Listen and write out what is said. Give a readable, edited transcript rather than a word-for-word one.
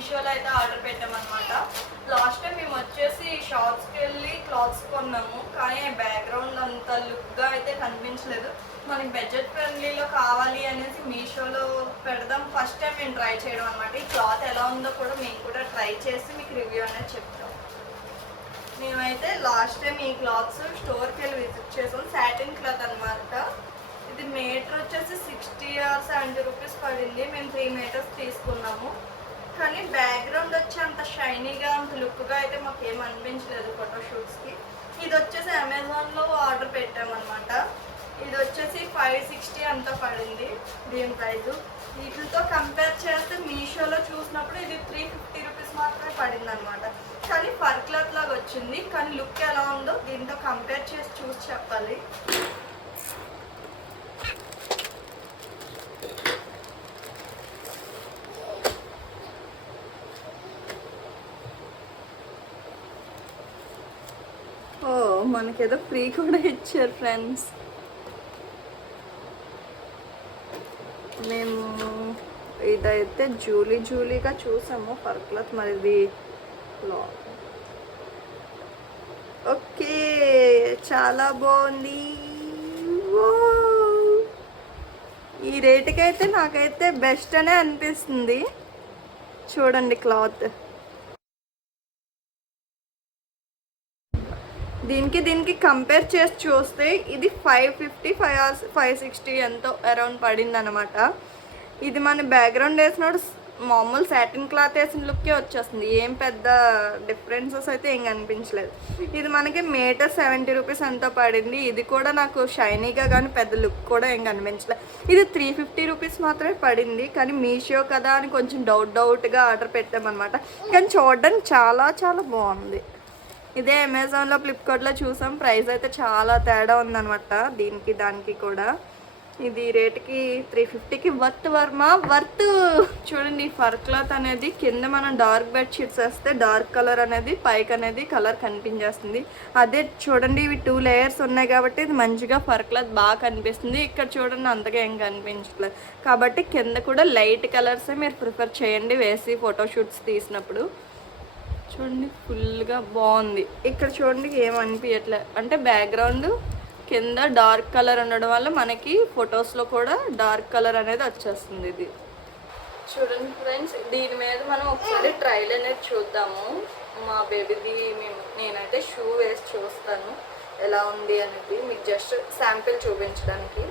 మీషోలో అయితే order పెట్టామన్నమాట. Last time మేము వచ్చేసి షాప్స్కి వెళ్ళి క్లాత్స్ కొన్నాము, కానీ బ్యాక్గ్రౌండ్ అంత లుక్గా అయితే కనిపించలేదు. మనకి బడ్జెట్ ఫ్రెండ్లీలో కావాలి అనేసి మీషోలో పెడదాం ఫస్ట్ టైం మేము ట్రై చేయడం అనమాట. ఈ క్లాత్ ఎలా ఉందో కూడా మేము కూడా ట్రై చేసి మీకు రివ్యూ అనేది చెప్తాం. మేమైతే లాస్ట్ టైం ఈ క్లాత్స్ స్టోర్కి వెళ్ళి విజిట్ చేసాం. సాటిన్ క్లాత్ అనమాట. ఇది మీటర్ వచ్చేసి 60 or 70 రూపీస్ పడింది. మేము 3 మీటర్స్ తీసుకున్నాము. కానీ బ్యాక్గ్రౌండ్ వచ్చి అంత షైనీగా అంత లుక్గా అయితే మాకు ఏం అనిపించలేదు ఫోటోషూట్స్కి. ఇది వచ్చేసి అమెజాన్లో ఆర్డర్ పెట్టామన్నమాట. ఇది వచ్చేసి 560 అంతా పడింది దీని ప్రైజు. వీటితో కంపేర్ చేస్తే మీషోలో చూసినప్పుడు ఇది 350 రూపీస్ మాత్రమే పడింది అనమాట. కానీ ఫర్ క్లాత్ లాగా వచ్చింది. కానీ లుక్ ఎలా ఉందో దీంతో కంపేర్ చేసి చూసి చెప్పాలి. ఓ, మనకేదో ఫ్రీ కూడా ఇచ్చారు ఫ్రెండ్స్. మేము ఇదైతే జూలీగా చూసాము ఫర్ క్లాత్. మరి ఇది ఓకే, చాలా బాగుంది. ఈ రేటుకి అయితే నాకైతే బెస్ట్ అనే అనిపిస్తుంది. చూడండి క్లాత్. దీనికి కంపేర్ చేసి చూస్తే ఇది 550 560 ఎంతో అరౌండ్ పడింది అనమాట. ఇది మన బ్యాక్గ్రౌండ్ వేసినప్పుడు మామూలు సాటిన్ క్లాత్ వేసిన లుక్కే వచ్చేస్తుంది. ఏం పెద్ద డిఫరెన్సెస్ అయితే ఏం కనిపించలేదు. ఇది మనకి మీటర్ 70 రూపీస్ ఎంతో పడింది. ఇది కూడా నాకు షైనీగా కానీ పెద్ద లుక్ కూడా ఏం కనిపించలేదు. ఇది 350 రూపీస్ మాత్రమే పడింది. కానీ మీషో కదా అని కొంచెం డౌట్గా ఆర్డర్ పెట్టామన్నమాట. కానీ చూడడానికి చాలా చాలా బాగుంది. ఇదే అమెజాన్లో ఫ్లిప్కార్ట్లో చూసాం. ప్రైస్ అయితే చాలా తేడా ఉందన్నమాట దీనికి దానికి కూడా. ఇది రేటుకి 350కి వర్త్. చూడండి, ఫర్ క్లాత్ అనేది కింద మనం డార్క్ బెడ్షీట్స్ వేస్తే డార్క్ కలర్ అనేది పైకి అనేది కలర్ కనిపించేస్తుంది. అదే చూడండి, ఇవి 2 లేయర్స్ ఉన్నాయి కాబట్టి ఇది మంచిగా ఫర్ క్లాత్ బాగా కనిపిస్తుంది. ఇక్కడ చూడండి అంతగా ఏం కనిపించట్లేదు. కాబట్టి కింద కూడా లైట్ కలర్సే మీరు ప్రిఫర్ చేయండి వేసి ఫోటోషూట్స్ తీసినప్పుడు. చూడండి ఫుల్గా బాగుంది. ఇక్కడ చూడండి ఏమనిపించట్లేదు, అంటే బ్యాక్గ్రౌండ్ కింద డార్క్ కలర్ ఉండడం వల్ల మనకి ఫొటోస్లో కూడా డార్క్ కలర్ అనేది వచ్చేస్తుంది. ఇది చూడండి ఫ్రెండ్స్, దీని మీద మనం ఒకసారి ట్రైల్ అనేది చూద్దాము. మా బేబీది నేనైతే షూ వేసి చూస్తాను ఎలా ఉంది అనేది, మీకు జస్ట్ శాంపిల్ చూపించడానికి.